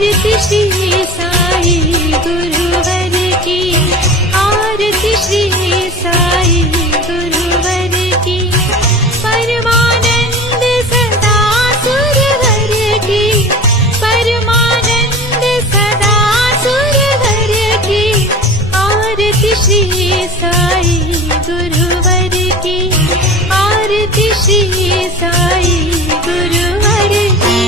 आरती श्री साई गुरुवर की, आरती श्री साई गुरुवर की। परमानंद सदा सुरवर की, परमानंद सदा सुरवर की। आरती श्री साई गुरुवर की, आरती श्री साई गुरुवर की।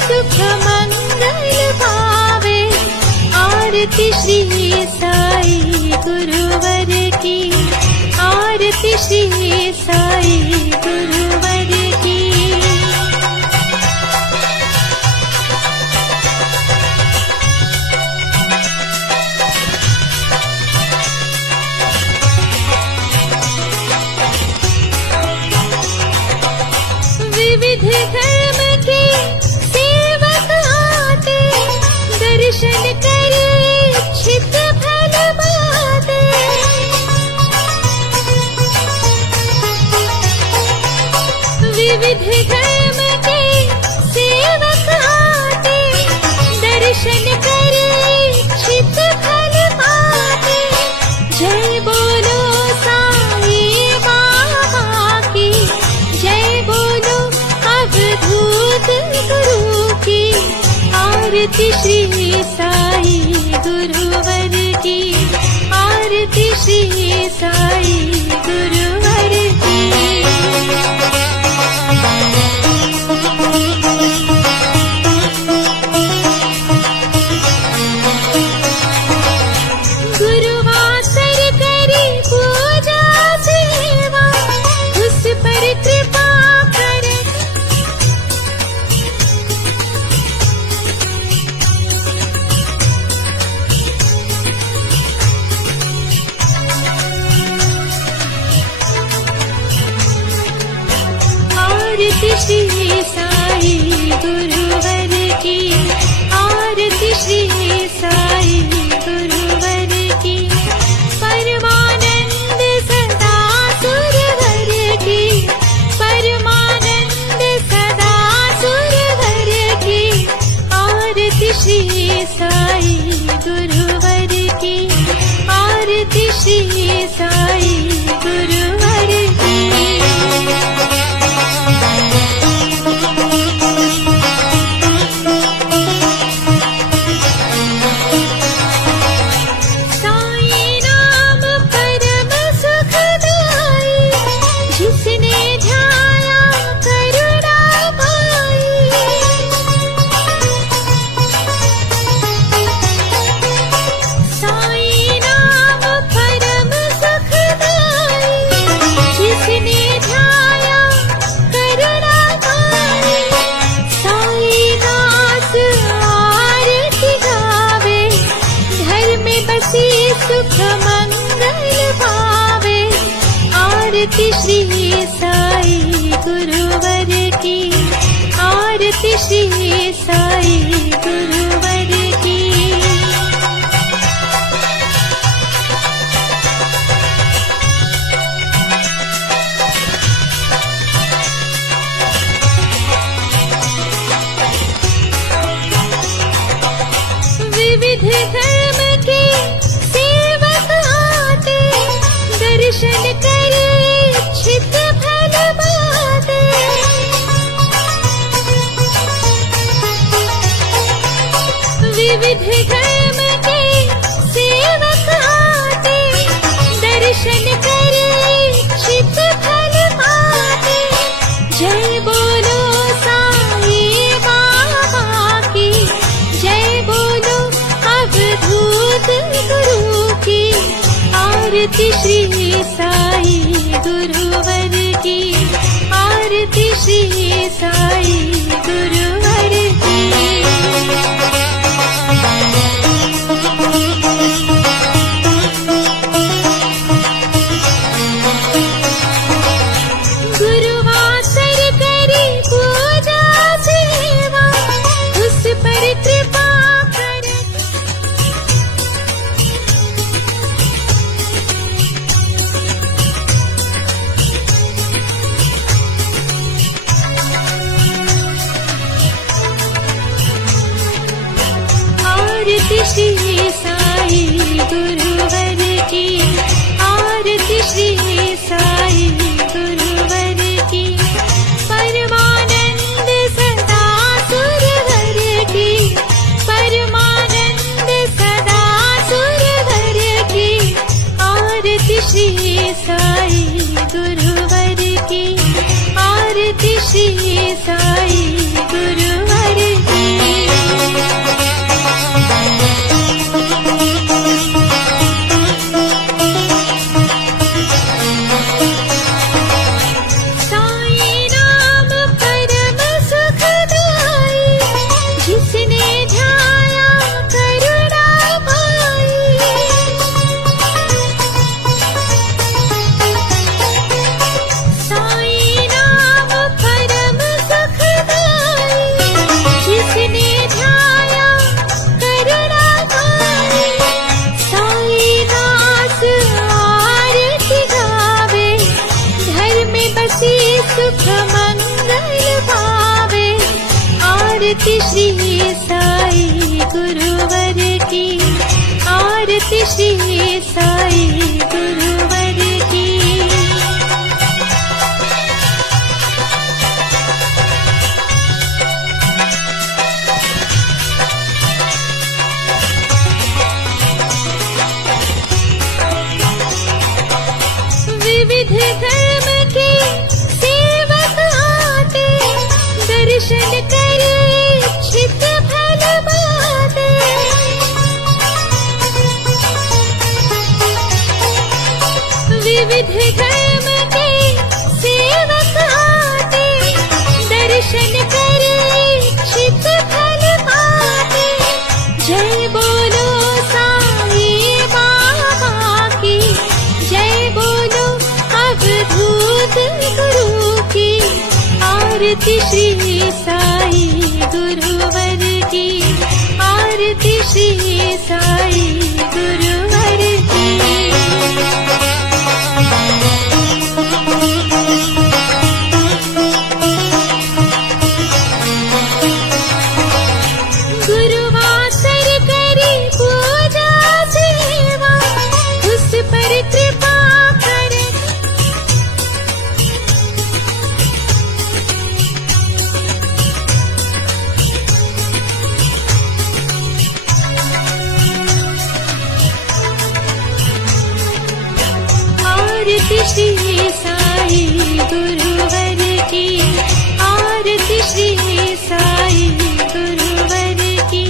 सुख मंगल पावे। आरती श्री साई गुरुवर की, आरती श्री साई गुरुवर की। विविध धर्म के दर्शन करे इच्छित फल पाते। विविध धर्म के सेवक आते, दर्शन करे इच्छित फल पाते। जय बोलो साई बाबा की, जय बोलो अवधूत गुरु की। आरती श्री साई गुरुवर की, आरती श्री साई गुरुवर की। गुरुवासर करी पूजा सेवा, उस पर कृपा करे। आरती श्री साई गुरुवर की, आरती श्री साई गुरुवर की। परमानंद सदा सुरवर की, परमानंद सदा सुरवर की। आरती श्री साई गुरुवर की, आरती श्री साई गुरुवर की। सुख मंगल पावे। आरती श्री साई गुरुवर की, आरती श्री साई गुरुवर की। विविध धर्म के सेवक आरती श्री साई गुरुवर की, आरती श्री साई गुरुवर की। गुरुवासर करी पूजा सेवा, उस पर कृपा कर। आरती श्री साई गुरुवर की, आरती श्री साई गुरुवर की। परमानंद सदा सुरवर की, परमानंद सदा सुरवर की। आरती श्री साई गुरुवर की, आरती श्री साई गुरुवर की। सुख मंगल पावे। आरती श्री साई गुरुवर की, आरती श्री साई गुरुवर की। विविध धर्म के दर्शन करे इच्छित फल पाते। विविध धर्म के सेवक आते, दर्शन करे इच्छित फल पाते। जय बोलो साई बाबा की, जय बोलो अवधूत गुरु की। आरती श्री साई गुरुवर की, आरती श्री साई गुरुवर की। गुरुवासर करी पूजा सेवा, उस पर कृपा करे। आरती श्री साई गुरुवर की, आरती श्री साई गुरुवर की।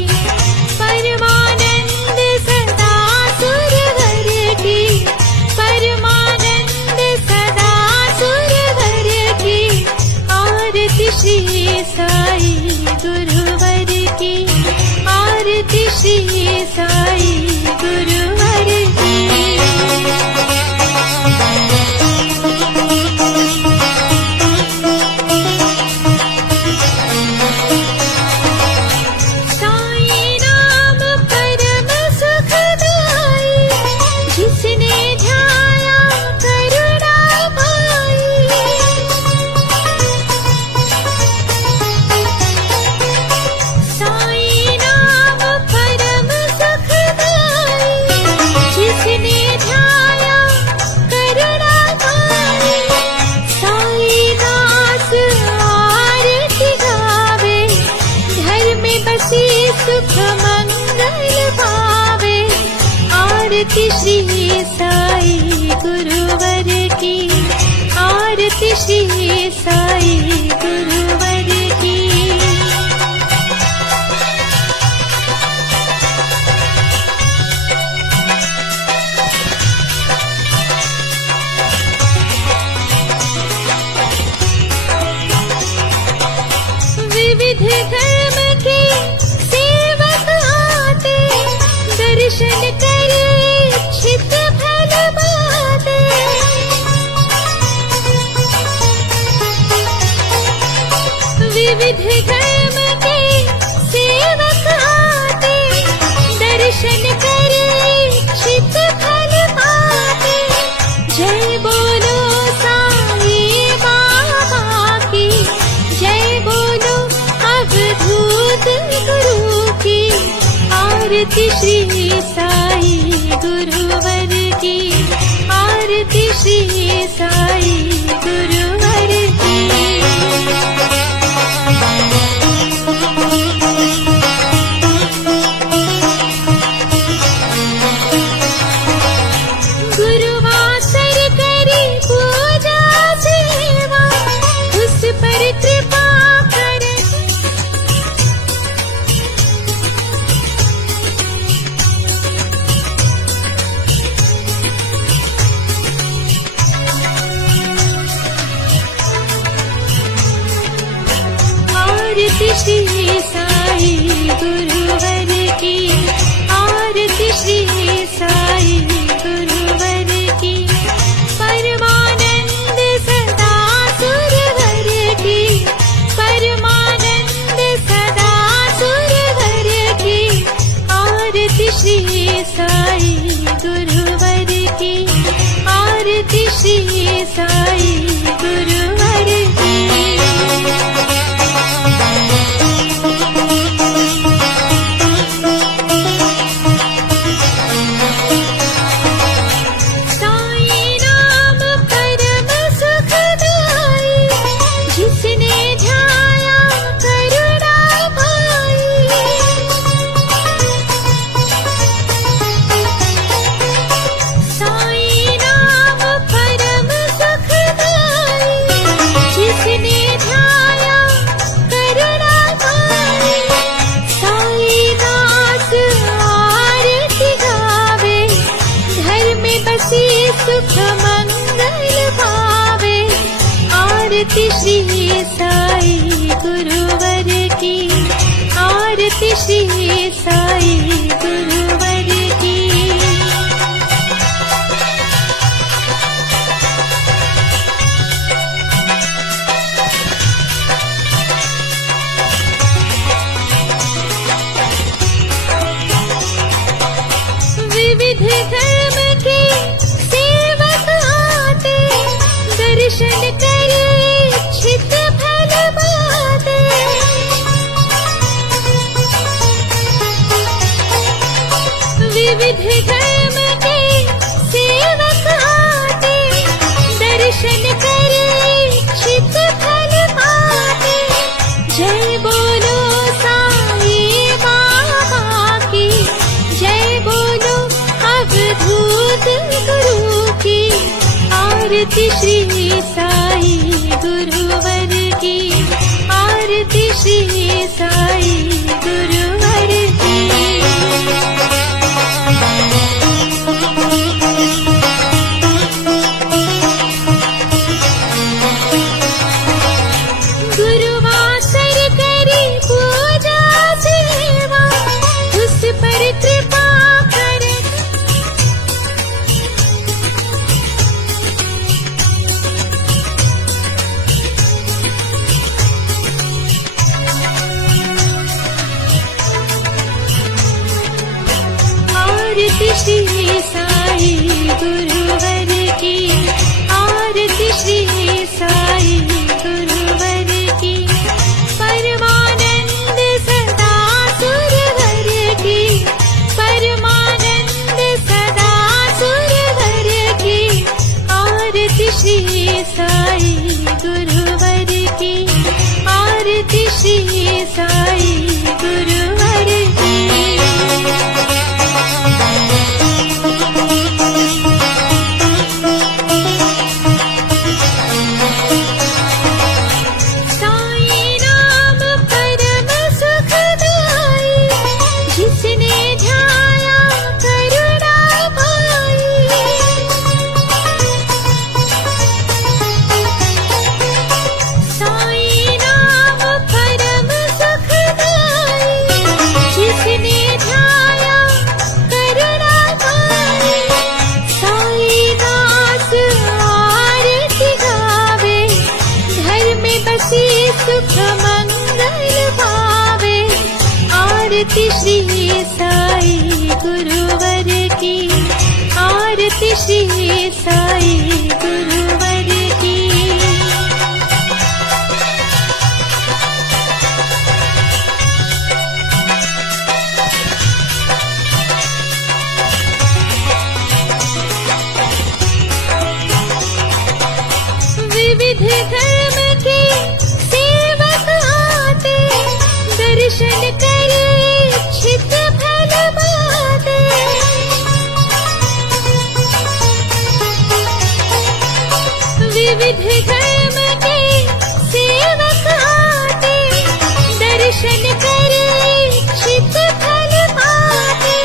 परमानंद सदा सुरवर की, परमानंद सदा सुरवर की। आरती श्री साई गुरुवर की, आरती श्री साई गुरुवर की। सुख मंगल पावे। आरती श्री साई गुरुवर की, आरती श्री साई गुरुवर की। आरती श्री साई गुरुवर की, आरती श्री साई गुरुवर की। गुरुवासर करी पूजा सेवा, उस पर कृपा करे। आरती श्री साई गुरुवर की, आरती श्री साई गुरुवर की। परमानंद सदा सुरवर की, परमानंद सदा सुरवर की। आरती श्री साई गुरुवर की, आरती श्री साई गुरुवर की। सुख मंगल भावे। आरती श्री साई गुरुवर की, आरती श्री साई गुरुवर की। विविध धर्म के दर्शन करे इच्छित फल पाते। विविध धर्म के सेवक आते, दर्शन करे इच्छित फल पाते। जय बोलो साई बाबा की, जय बोलो अवधूत गुरु की। आरती श्री साई गुरुवर की, आरती श्री साई गुरुवर की। गुरुवासर करी पूजा सेवा, उस पर कृपा करे। आरती श्री साई गुरुवर की, आरती श्री साई गुरुवर की। परमानंद सदा सुरवर की, परमानंद सदा सुरवर की। आरती श्री साई गुरुवर की, आरती श्री साई गुरुवर की। सुख मंगल भावे। आरती श्री साई गुरुवर की, आरती श्री साई गुरुवर की। विविध धर्म के सेवक आते, दर्शन करे इच्छित फल पाते।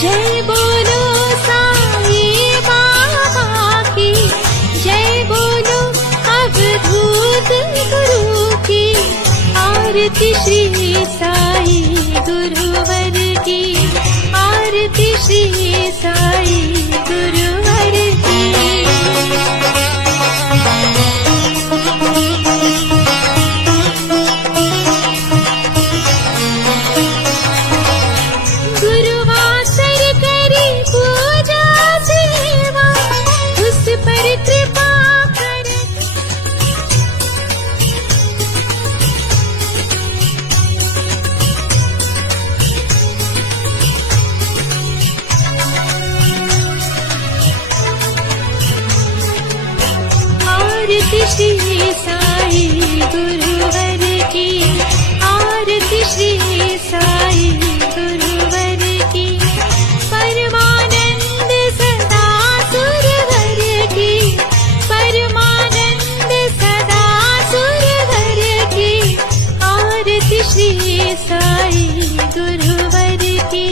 जय बोलो साईं बाबा की, जय बोलो अवधूत गुरु की। आरती श्री साईं गुरुवर की, आरती श्री साईं गुरुवर की। गुरुवासर करी पूजा सेवा, उस पर कृपा करे। आरती श्री साईं गुरुवर की, आरती श्री साईं गुरुवर की। परमानंद सदा सुरवर की, परमानंद सदा सुरवर की। आरती श्री साईं गुरुवर की,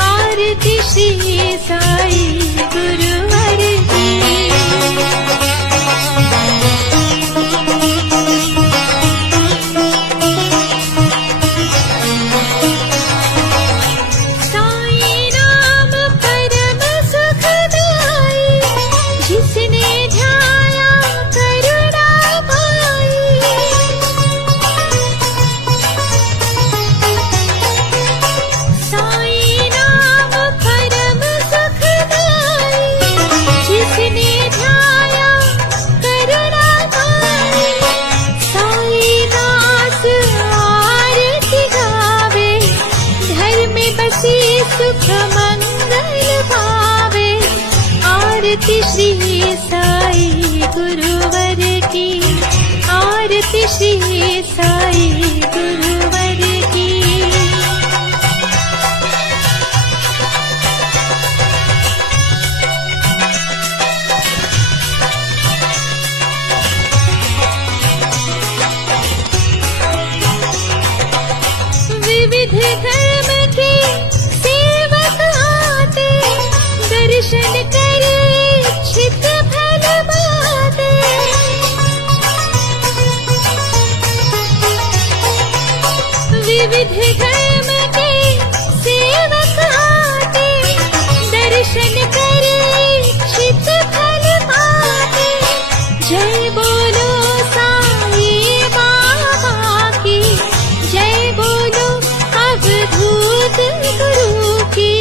आरती श्री साईं गुरुवर की। सुख मंगल पावे। आरती श्री साईं गुरुवर की, आरती श्री साईं गुरुवर की। विविध धर्म के सेवक आते, दर्शन करे इच्छित फल पाते। विविध धर्म के सेवक आते, दर्शन करे इच्छित फल पाते। जय बोलो साईं बाबा की, जय बोलो अवधूत गुरु की।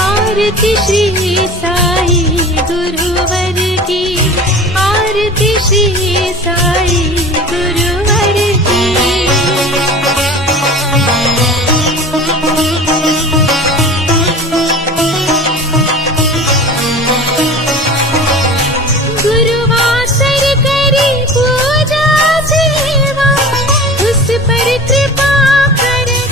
आरती श्री साईं गुरुवर की, आरती श्री साईं गुरुवर की। गुरुवासर करी पूजा सेवा, उस पर कृपा करे।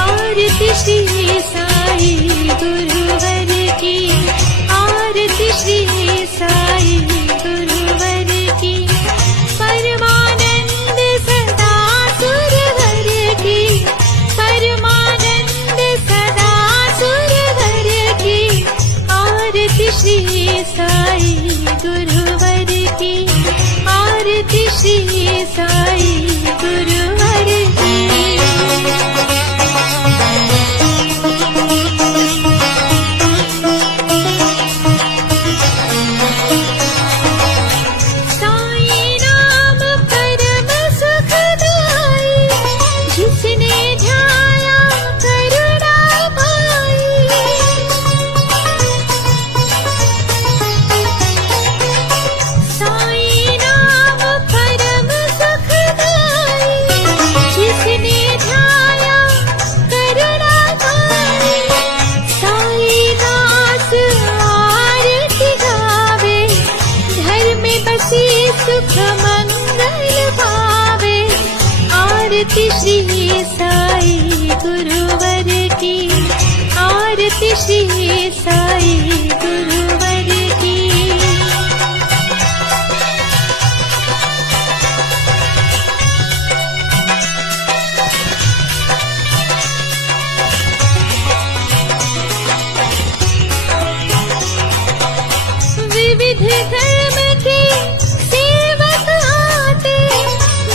आरती श्री साईं गुरुवर की, आरती श्री साईं गुरुवर की। परमानंद सदा सुरवर की, परमानंद सदा सुरवर की। आरती श्री साईं गुरुवर की, आरती श्री साईं गुरुवर की। सुख मंगल गुरुवर की, आरती श्री साई गुरुवर की। विविध धर्म के सेवक आते,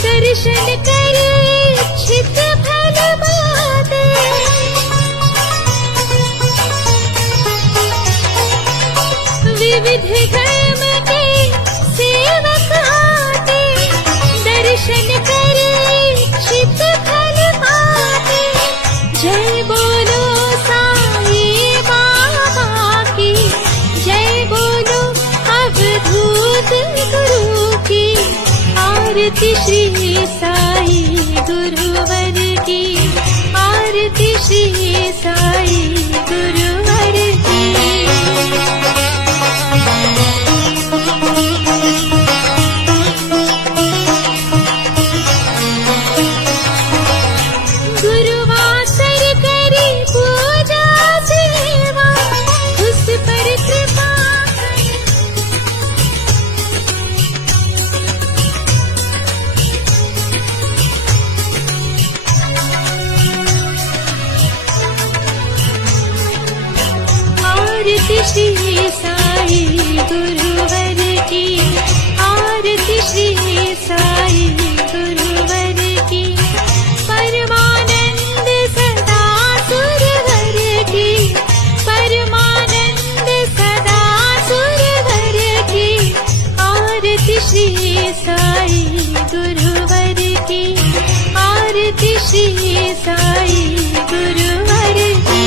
दर्शन करे इच्छित फल पाते। विविध धर्म के सेवक आते, दर्शन करे इच्छित फल पाते। जय बोलो साईं बाबा की, जय बोलो अवधूत गुरु की, आरती श्री साई गुरुवर की, आरती श्री साई गुरुवर की। गुरुवासर करी पूजा सेवा, उस पर कृपा करे। आरती श्री साई गुरुवर की, आरती श्री साई गुरुवर की। परमानंद सदा सुरवर की, परमानंद सदा सुरवर की, आरती श्री साई गुरुवर की, आरती श्री साई गुरुवर की।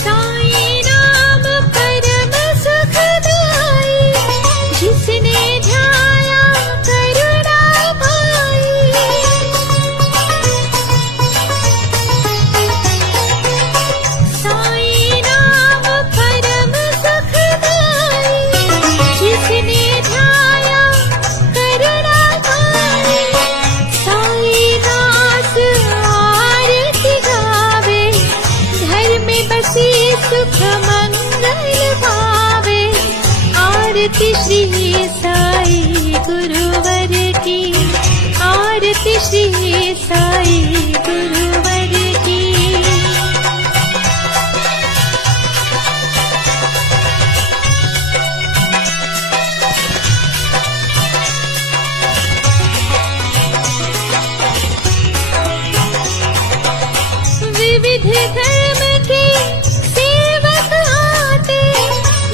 साईं नाम परम सुखदाई, जिसने ध्याया करुणा पाई। साईं नाम परम सुखदाई, जिसने ध्याया करुणा पाई। साईं दास आरती गावे, घर में बसी सुख मंगल पावे। आरती श्री साई गुरुवर की, आरती श्री साई गुरुवर की। विविध धर्म के सेवक आते,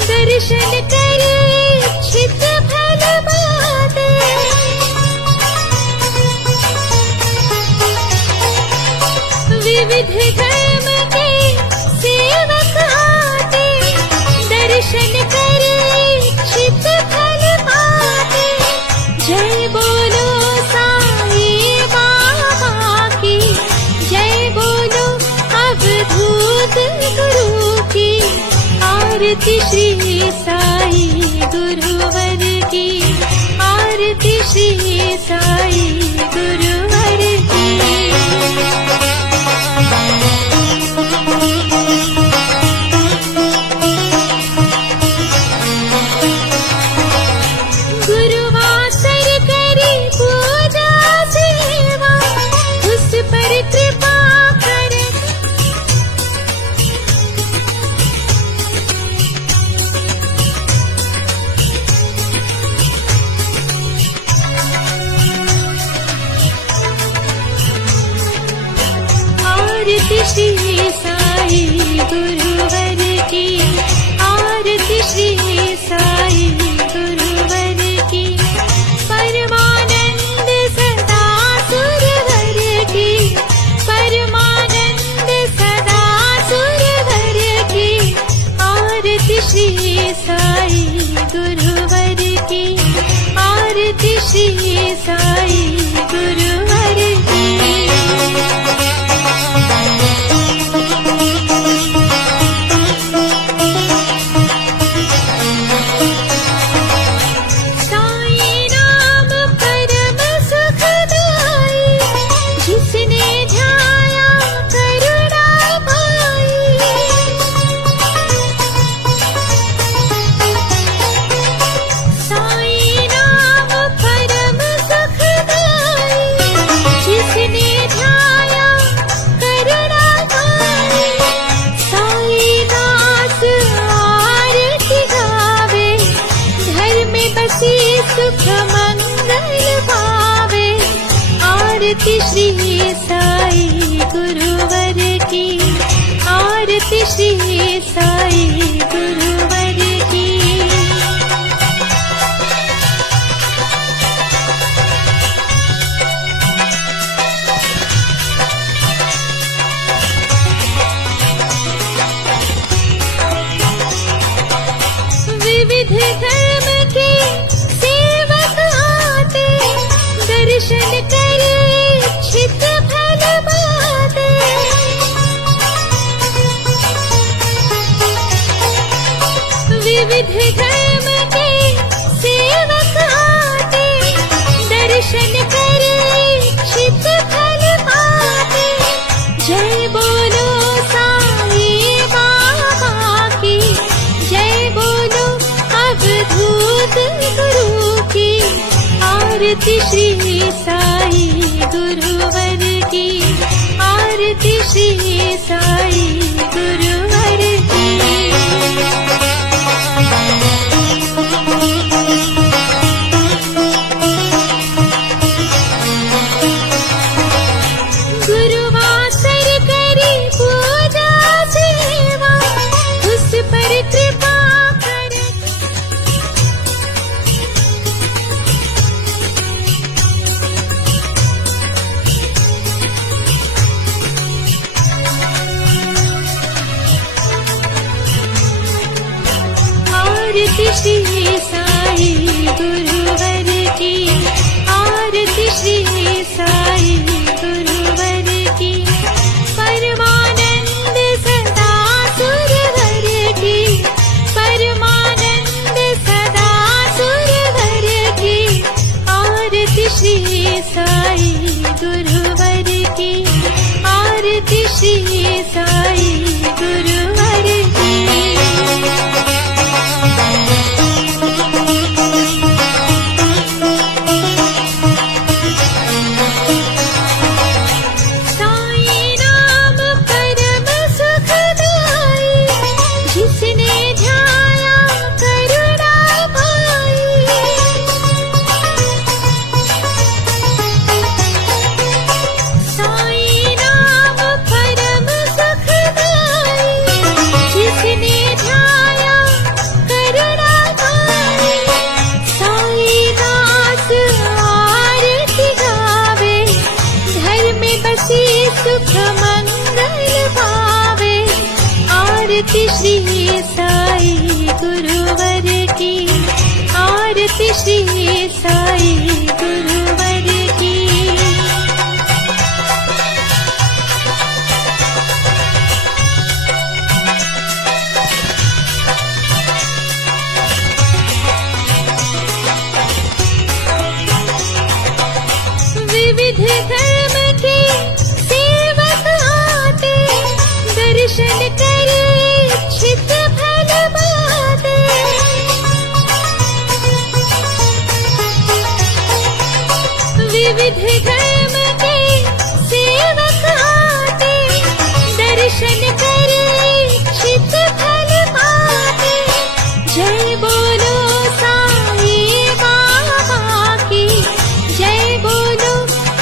दर्शन करे इच्छित फल पाते। विविध धर्म के सेवक आते, दर्शन करे इच्छित फल पाते। जय बोलो साईं बाबा की, जय बोलो अवधूत गुरु की, आरती श्री साई गुरुवर की, आरती श्री साई गुरुवर की। गुरुवासर करी पूजा सेवा, उस पर कृपा करे। आरती श्री साई गुरुवर की, आरती श्री साई गुरुवर की। परमानंद सदा सुरवर की, परमानंद सदा सुरवर की, आरती श्री साई गुरुवर की, आरती श्री साई गुरुवर की। आरती श्री साई गुरुवर की, आरती श्री साई गुरुवर की। गुरुवासर करी पूजा सेवा, उस पर कृपा करे। आरती श्री साई गुरुवर की, आरती श्री साई गुरुवर की। परमानंद सदा सुरवर की, परमानंद सदा सुरवर की। आरती श्री साई गुरुवर की, आरती श्री साई गुरुवर की। सुख मंगल पावे। आरती श्री साई गुरुवर की, आरती श्री साई गुरुवर की। विविध धर्म के दर्शन करे इच्छित फल पाते। विविध धर्म के सेवक आते, दर्शन करे इच्छित फल पाते। जय बोलो साई बाबा की, जय बोलो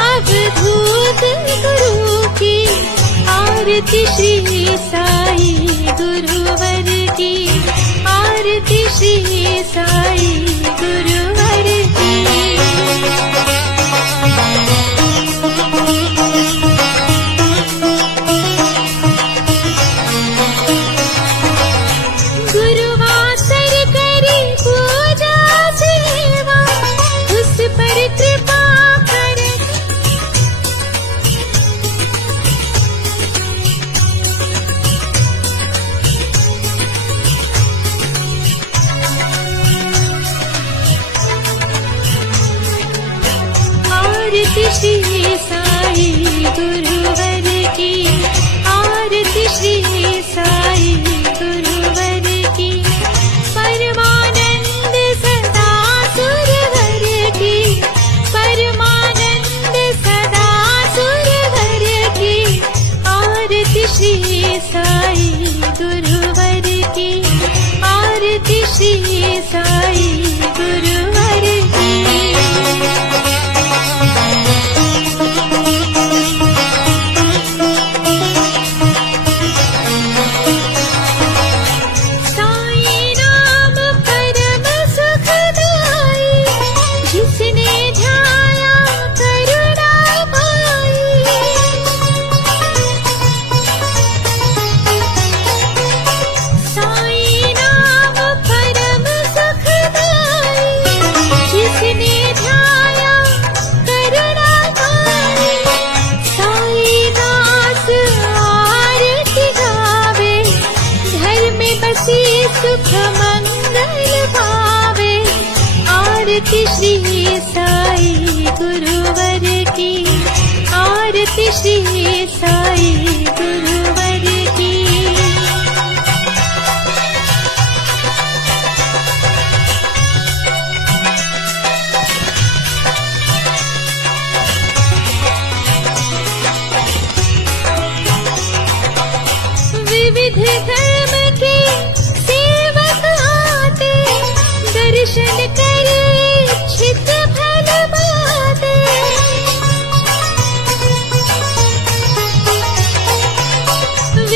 अवधूत गुरु की। आरती श्री साई गुरुवर की, आरती श्री साई गुरुवर की। गुरुवासर करी पूजा सेवा, उस पर कृपा करे। आरती श्री साई गुरुवर की, आरती श्री साई गुरुवर की। परमानंद सदा सुरवर की, परमानंद सदा सुरवर की। आरती श्री साई गुरुवर की, आरती श्री साई गुरुवर की। सुख मंगल पावे। आरती श्री साई गुरुवर की, आरती श्री साई गुरुवर की।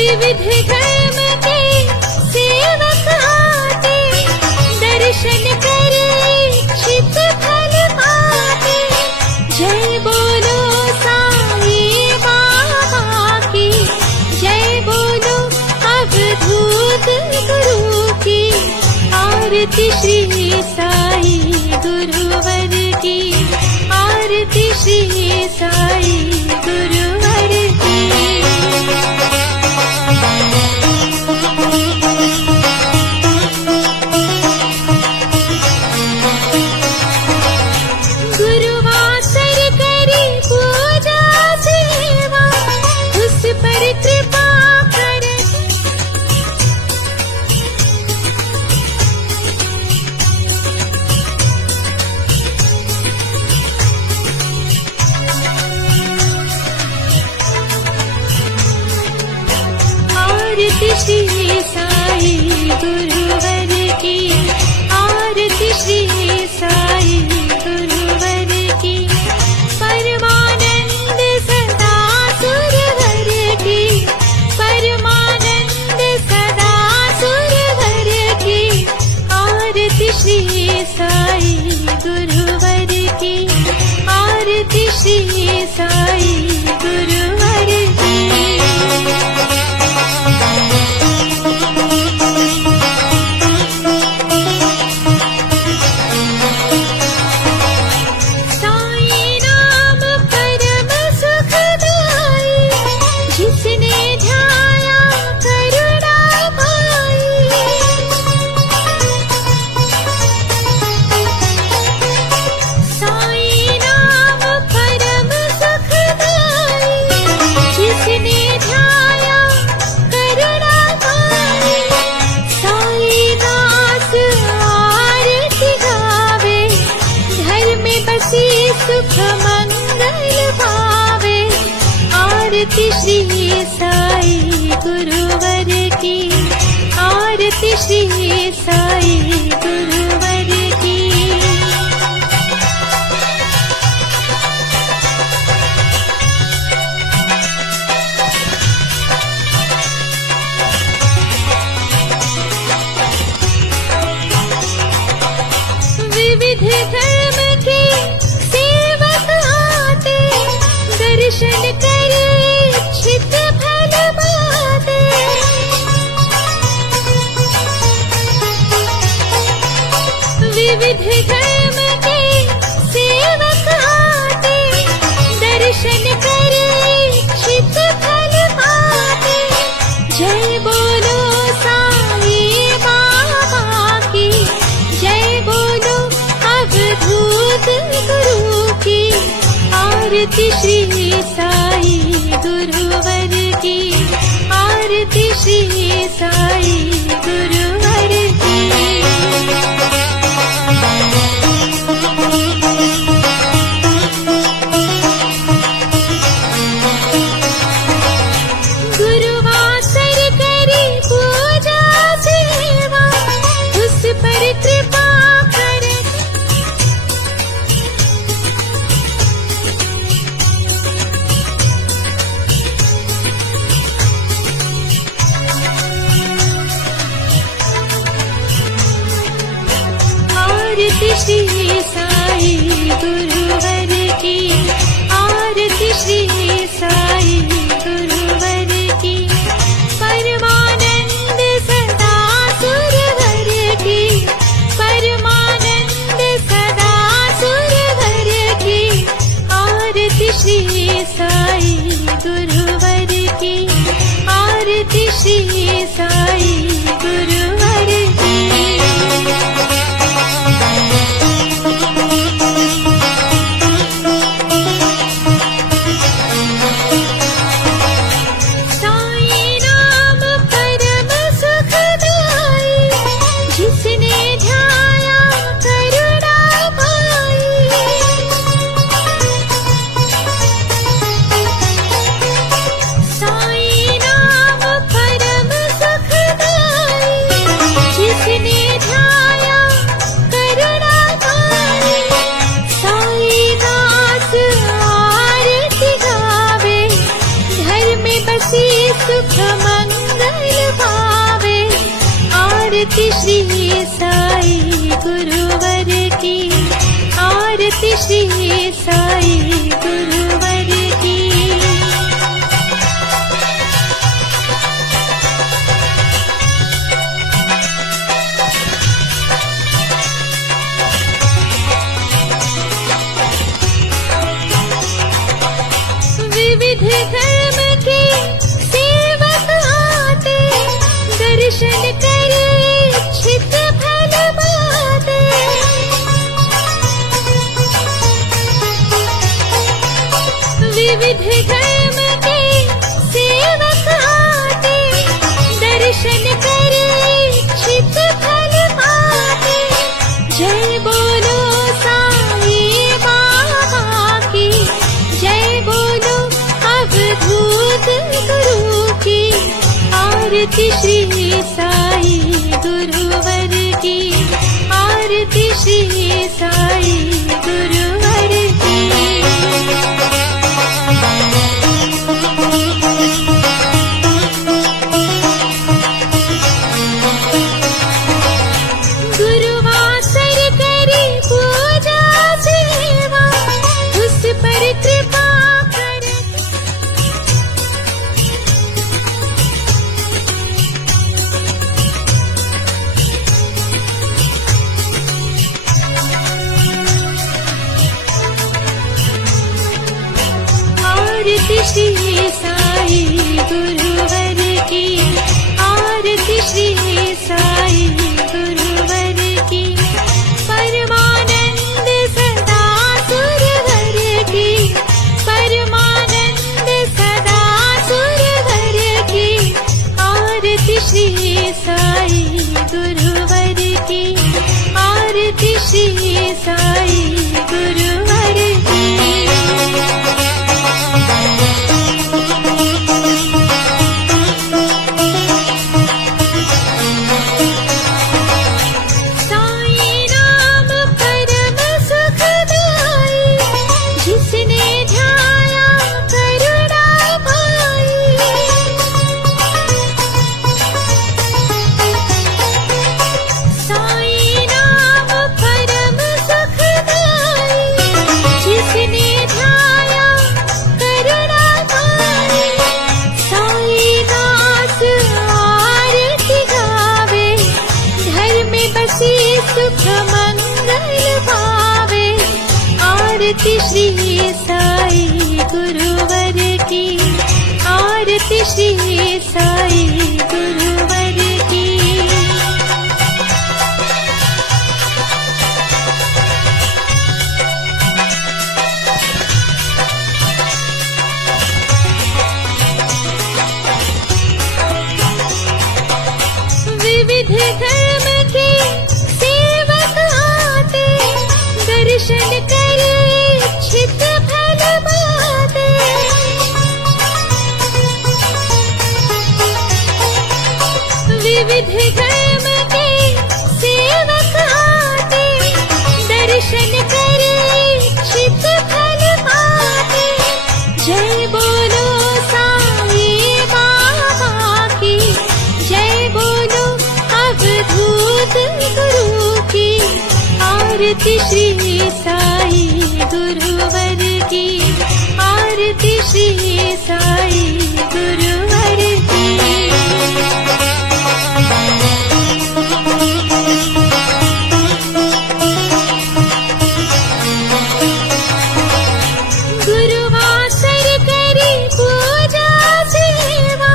विविध धर्म के सेवक आते, दर्शन करे इच्छित फल पाते। जय बोलो साईं बाबा की, जय बोलो अवधूत गुरु की। आरती श्री साईं गुरुवर की, आरती श्री साईं गुरुवर की। गुरुवासर करी पूजा सेवा, उस पर कृपा करे। आरती श्री साईं गुरुवर की, आरती श्री साईं गुरुवर की। परमानंद सदा सुरवर की, परमानंद सदा सुरवर की। आरती श्री साईं गुरुवर की, आरती श्री साईं गुरुवर की। सुख मंगल पावे। आरती श्री साईं गुरुवर की, आरती श्री साईं गुरुवर की। विविध धर्म के सेवक आते, दर्शन करे इच्छित फल पाते। विविध धर्म के सेवक आते, दर्शन करे इच्छित फल पाते। जय बोलो साईं बाबा की, जय बोलो अवधूत गुरु की। आरती श्री साईं गुरुवर की, आरती श्री साईं गुरुवर की। गुरुवासर करी पूजा सेवा, उस पर कृपा करे। आरती श्री साईं गुरुवर की, आरती श्री साईं गुरुवर की। परमानंद सदा सुरवर की, परमानंद सदा सुरवर की। आरती श्री साईं गुरुवर की, आरती श्री साईं गुरुवर की। सुख मंगल साई गुरुवर की, आरती श्री साई गुरुवर की। विविध धर्म के सेवक आते, दर्शन करे इच्छित फल पाते। विविध धर्म के सेवक आते, दर्शन करे इच्छित फल पाते। जय बोलो साई बाबा की, जय बोलो अवधूत गुरु की, आरती श्री साई गुरुवर की, आरती श्री साई गुरुवर की। गुरुवासर करी पूजा सेवा, उस पर कृपा करे। आरती श्री साई गुरुवर की, आरती श्री साई गुरुवर की। परमानंद सदा सुरवर की, परमानंद सदा सुरवर की, आरती श्री साई गुरुवर की, आरती श्री साई गुरुवर की। साई नाम परम सुखदाई, जिसने ध्याया करुणा पाई। साई नाम परम सुखदाई, जिसने ध्याया करुणा पाई। साई दास आरती गावे, घर में बसी सुख मंगल पावे। आरती श्री साई गुरुवर की, आरती श्री साई गुरुवर की। विविध धर्म के सेवक आते, दर्शन करे इच्छित फल पाते। विविध धर्म के सेवक आते, दर्शन करे इच्छित फल पाते। जय बोलो साई बाबा की, जय बोलो अवधूत गुरु की, आरती श्री साई गुरुवर की, आरती श्री साई गुरुवर की। गुरुवासर करी पूजा सेवा,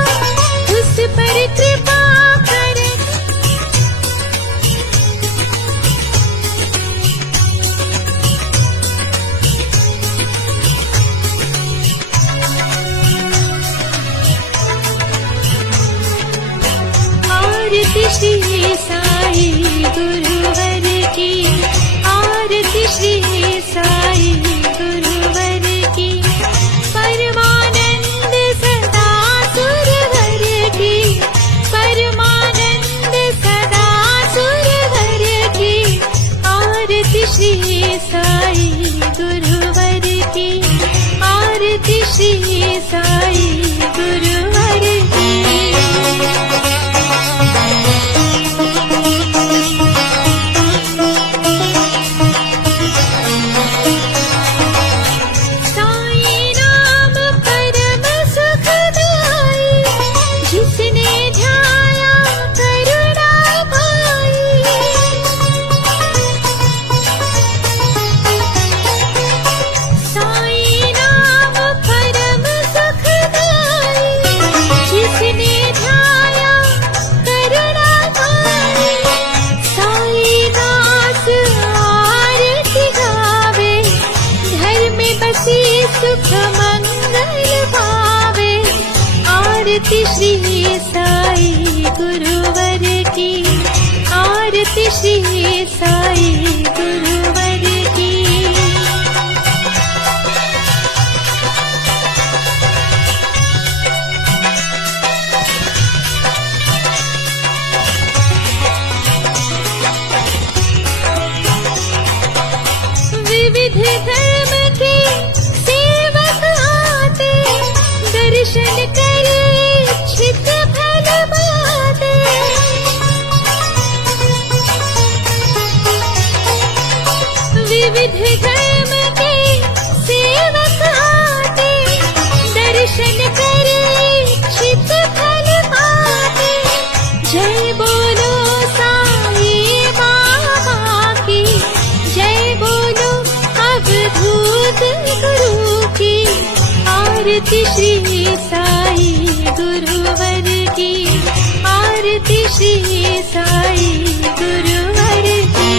उस पर कृपा करे। आरती श्री साई गुरुवर की, आरती श्री साई गुरुवर की। परमानंद सदा सुरवर की, परमानंद सदा सुरवर की, आरती श्री साई गुरुवर की, आरती श्री साई गुरुवर की। आरती श्री साई गुरुवर की, आरती श्री साई गुरुवर की। विविध धर्म के सेवक आते, दर्शन करे इच्छित फल पाते। विविध धर्म के सेवक आते, दर्शन करे इच्छित फल पाते। जय बोलो साई बाबा की, जय बोलो अवधूत गुरु की, आरती श्री साई गुरुवर की, आरती श्री साई गुरुवर की।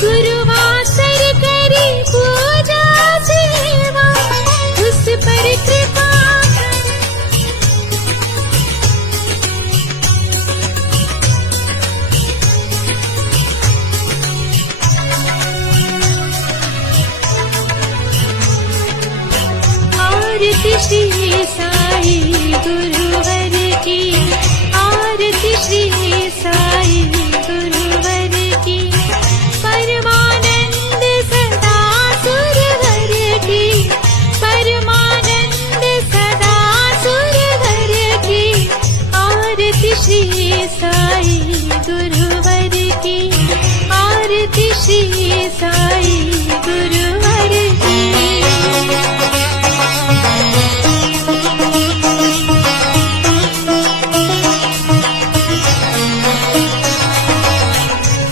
गुरुवासर करी पूजा सेवा, उस पर कृपा आरती श्री साई गुरुवर की, आरती श्री साई गुरुवर की। परमानंद सदा सुरवर की, परमानंद सदा सुरवर की, आरती श्री साई गुरुवर की, आरती श्री साई गुरुवर की।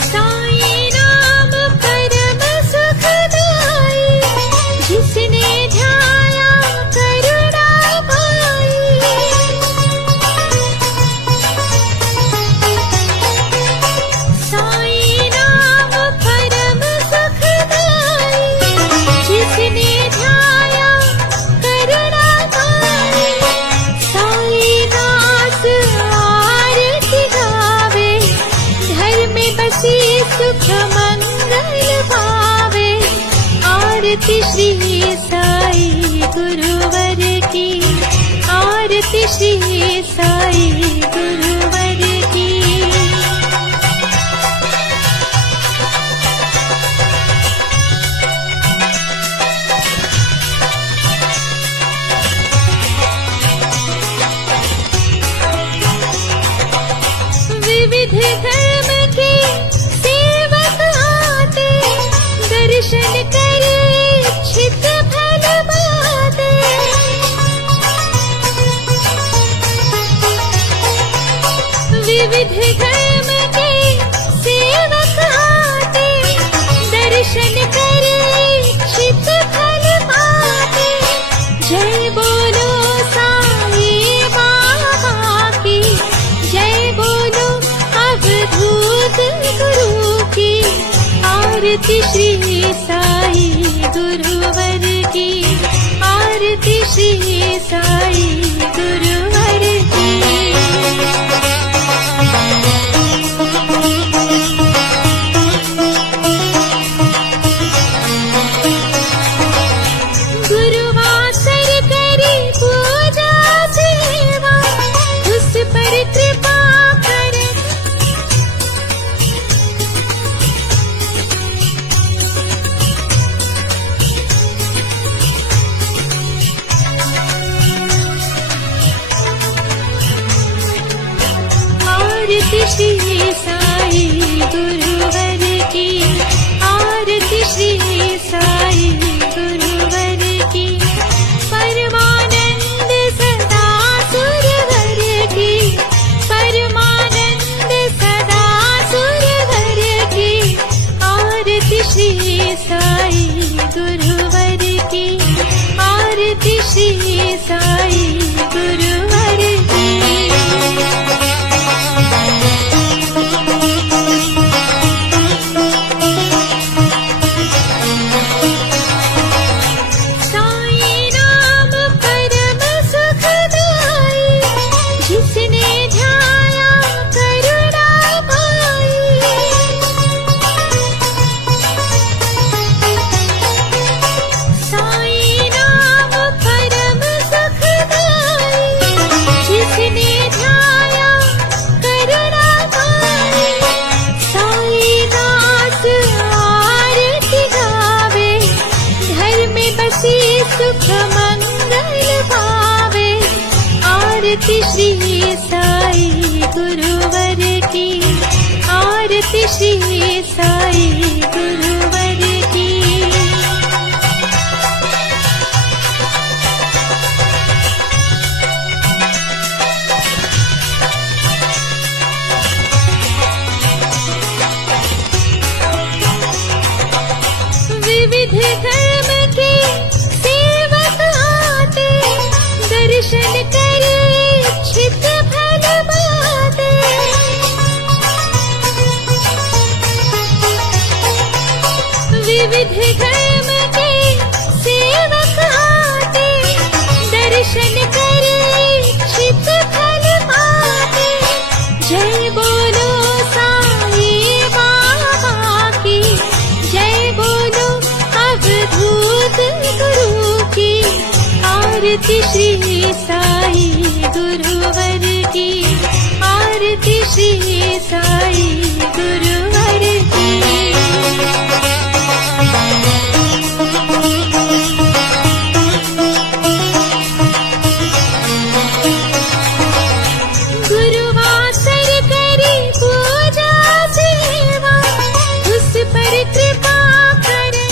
साई नाम परम सुखदाई, जिसने ध्याया करुणा पाई। साई नाम परम सुखदाई, जिसने ध्याया करुणा पाई। साई दास आरती गावे, घर में बसी सुख मंगल पावे। आरती श्री साई गुरुवर की, आरती श्री साई गुरुवर की। विविध धर्म के सेवक आते, दर्शन करे इच्छित फल पाते। विविध धर्म के सेवक आते, दर्शन करे इच्छित फल पाते। जय बोलो साई बाबा की, जय बोलो अवधूत गुरु की, आरती श्री साई गुरुवर की, आरती श्री साई गुरुवर की। गुरुवासर करी पूजा सेवा, उस पर कृपा करे। आरती श्री साई गुरुवर की, आरती श्री साई गुरुवर की। परमानंद सदा सुरवर की, परमानंद सदा सुरवर की, आरती श्री साई गुरुवर की, आरती श्री साई गुरुवर की। श्री साई गुरुवर की। विविध धर्म के सेवक आते, दर्शन करे इच्छित फल पाते। विविध धर्म के सेवक आते, दर्शन करे इच्छित फल पाते। जय बोलो साईं बाबा की, जय बोलो अवधूत गुरु की। आरती श्री साई गुरुवर की, आरती श्री साई गुरुवर की। गुरुवासर करी पूजा सेवा, उस पर कृपा करे।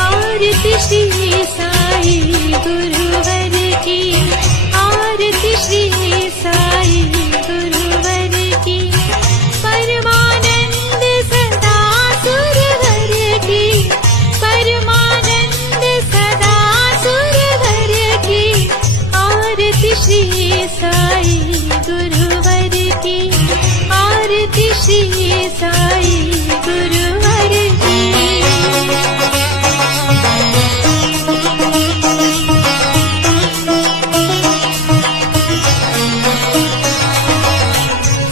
आरती श्री साई गुरुवर की, आरती श्री साई गुरुवर की। परमानंद सदा सुरवर की, परमानंद सदा सुरवर की। आरती श्री साई गुरुवर की, आरती श्री साई गुरुवर की।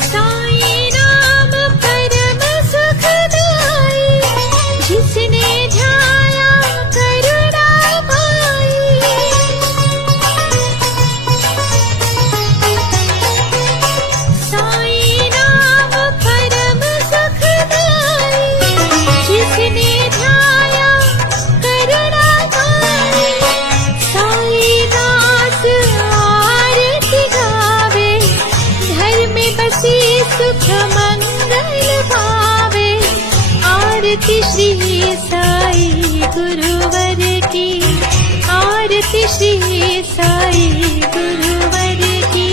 साईं नाम परम सुखदाई, जिसने ध्याया करुणा पाई। साईं नाम परम सुखदाई, जिसने ध्याया करुणा पाई। साईं दास आरती गावे, घर में बसी सुख मंगल पावे। आरती श्री साई गुरुवर की, आरती श्री साई गुरुवर की।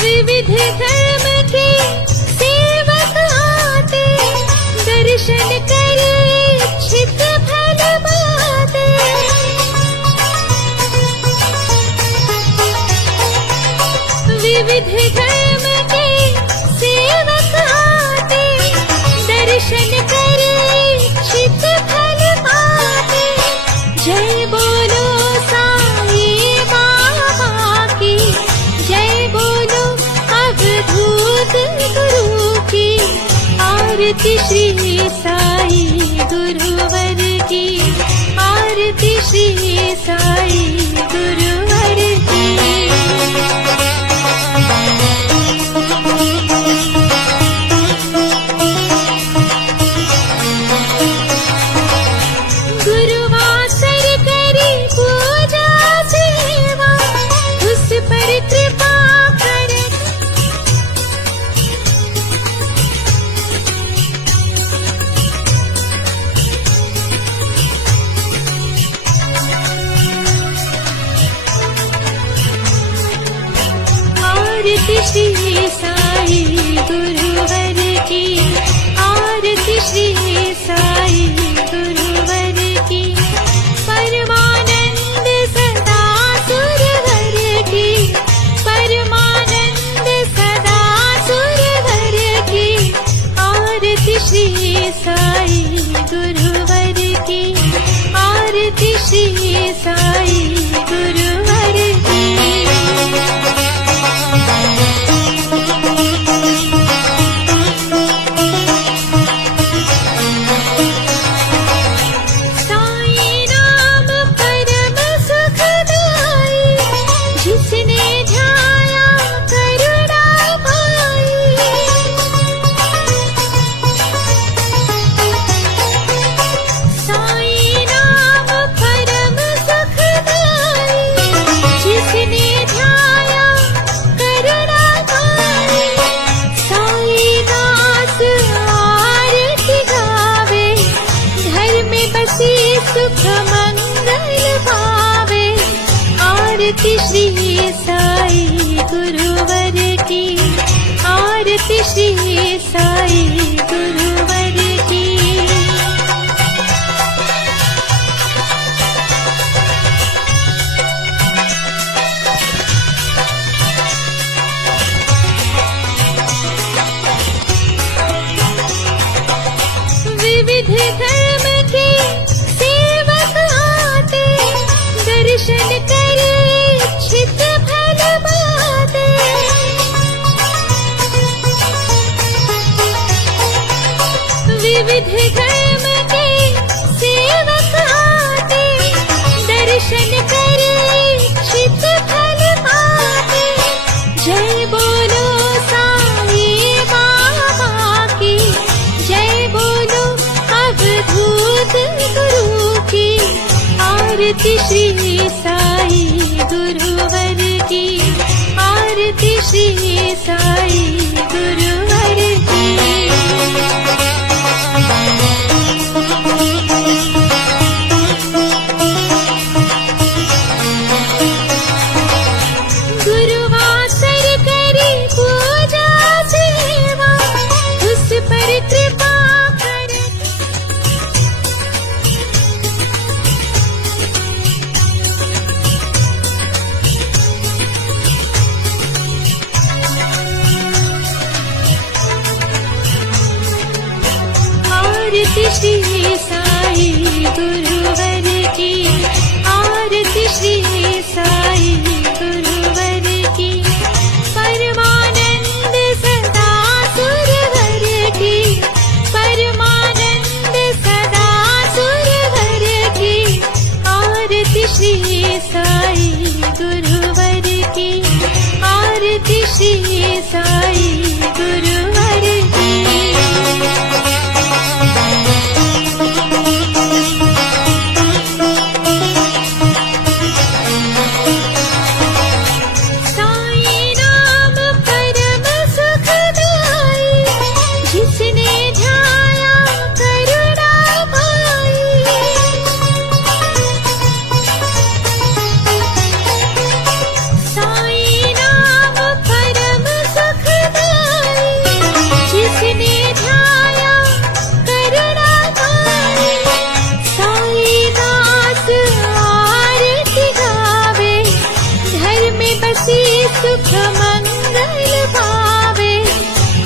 विविध धर्म के सेवक आते, दर्शन करे इच्छित फल पाते। विविध धर्म के सेवक आते, दर्शन करे इच्छित फल पाते। जय बोलो साईं बाबा की, जय बोलो अवधूत गुरु की। आरती श्री साई गुरुवर की, आरती श्री साई गुरुवर की। गुरुवासर करी पूजा सेवा, उस पर कृपा करे। आरती श्री साई गुरुवर की, आरती श्री साई गुरुवर की। परमानंद सदा सुरवर की, परमानंद सदा सुरवर की। आरती श्री साई गुरुवर की, आरती श्री साई गुरुवर की। सुख मंगल पावे। आरती श्री साई गुरुवर की, आरती श्री साई गुरुवर की। विविध धर्म के सेवक आते, दर्शन करे इच्छित फल पाते। विविध धर्म के सेवक आते, दर्शन करे इच्छित फल पाते। जय बोलो साईं बाबा की, जय बोलो अवधूत गुरु की। आरती श्री साई गुरुवर की, आरती श्री साई गुरुवर की। गुरुवासर करी पूजा सेवा, उस पर कृपा करे। आरती श्री साई गुरुवर की, आरती श्री साई गुरुवर की। परमानंद सदा सुरवर की, परमानंद सदा सुरवर की। आरती श्री साई गुरुवर की, आरती श्री साई गुरुवर की। साईं नाम परम सुखदाई, जिसने ध्याया करुणा पाई। साईं नाम परम सुखदाई, जिसने ध्याया करुणा पाई। साईं दास आरती गावे, घर में बसी सुख मंगल पावे।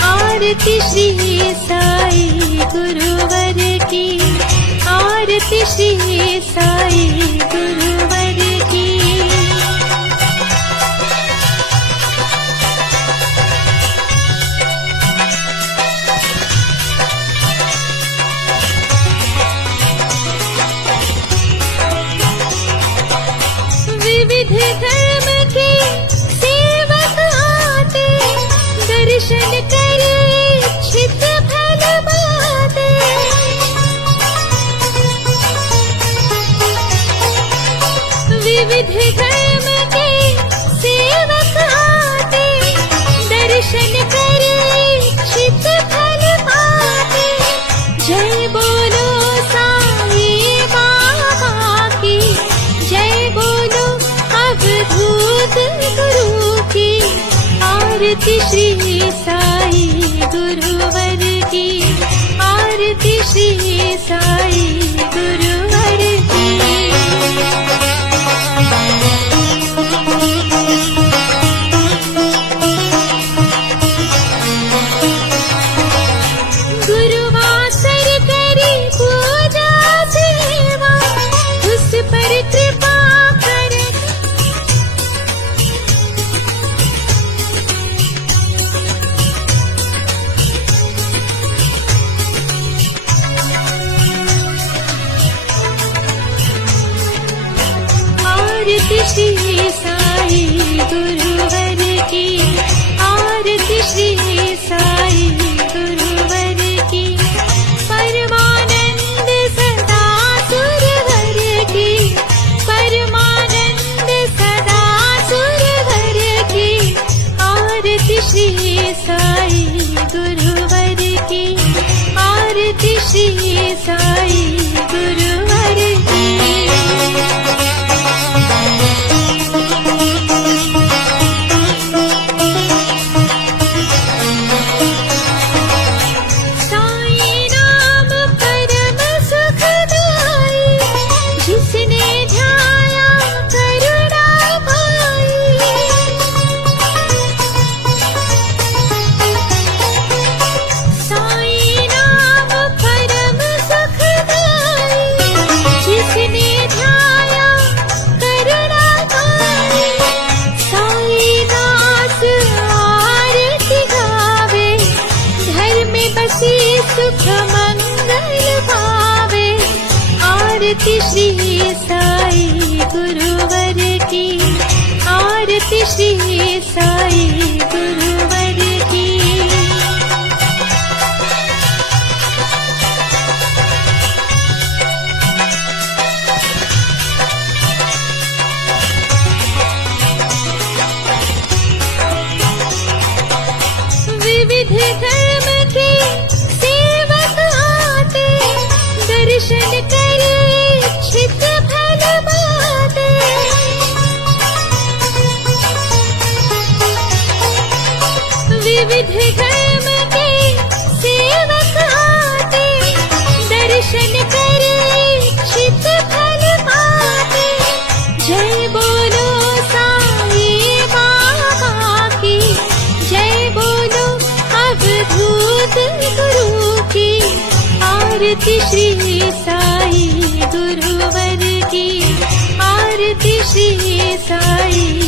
आरती श्री साई गुरुवर की, आरती श्री साई गुरुवर की। विविध धर्म के सेवक आते, दर्शन करे इच्छित फल पाते। विविध धर्म के सेवक आते, दर्शन करे इच्छित फल पाते। जय बोलो साईं बाबा की, जय बोलो अवधूत गुरु की। आरती श्री साई गुरुवर की, आरती श्री साई गुरुवर की। गुरुवासर करी पूजा सेवा, उस पर कृपा करे। आरती श्री साई गुरुवर की, आरती श्री साई गुरुवर की। परमानंद सदा सुरवर की, परमानंद सदा सुरवर की। आरती श्री साई गुरुवर की, आरती श्री साई गुरुवर की। गुरुवर की, आरती श्री साई गुरुवर की। विविध धर्म के सेवक आते, दर्शन कर इच्छित फल पाते। विविध धर्म के सेवक आते, दर्शन कर इच्छित फल पाते। जय बोलो साईं बाबा की, जय बोलो अवधूत गुरु की, आरती श्री साई गुरुवर की, आरती श्री साई